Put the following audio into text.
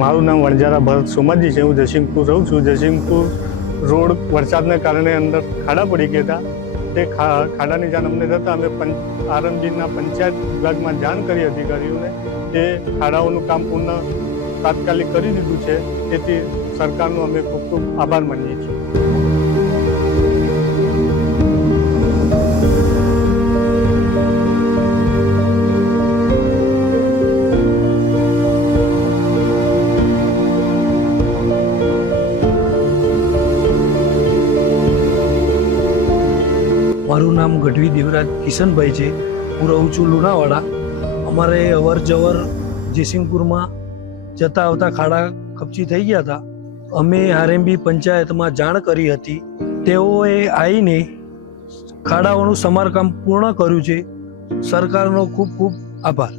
મારું નામ વણજારા ભરત સોમાજી છે. હું જયસિંહપુર રહું છું. જયસિંહપુર રોડ વરસાદના કારણે અંદર ખાડા પડી ગયા હતા. તે ખાડાની જાણ અમને થતાં અમે આરંભજીના પંચાયત વિભાગમાં જાણ કરી અધિકારીઓને. તે ખાડાઓનું કામ પૂર્ણ તાત્કાલિક કરી દીધું છે. તેથી સરકારનો અમે ખૂબ ખૂબ આભાર માનીએ છીએ. મારું નામ ગઢવી દેવરાજ કિશનભાઈ છે. હું રહું છું લુણાવાડા. અમારે અવર જવર જયસિંહપુરમાં જતા આવતા ખાડા કપચી થઈ ગયા હતા. અમે આરએમબી પંચાયતમાં જાણ કરી હતી. તેઓએ આવીને ખાડાઓનું સમારકામ પૂર્ણ કર્યું છે. સરકારનો ખૂબ ખૂબ આભાર.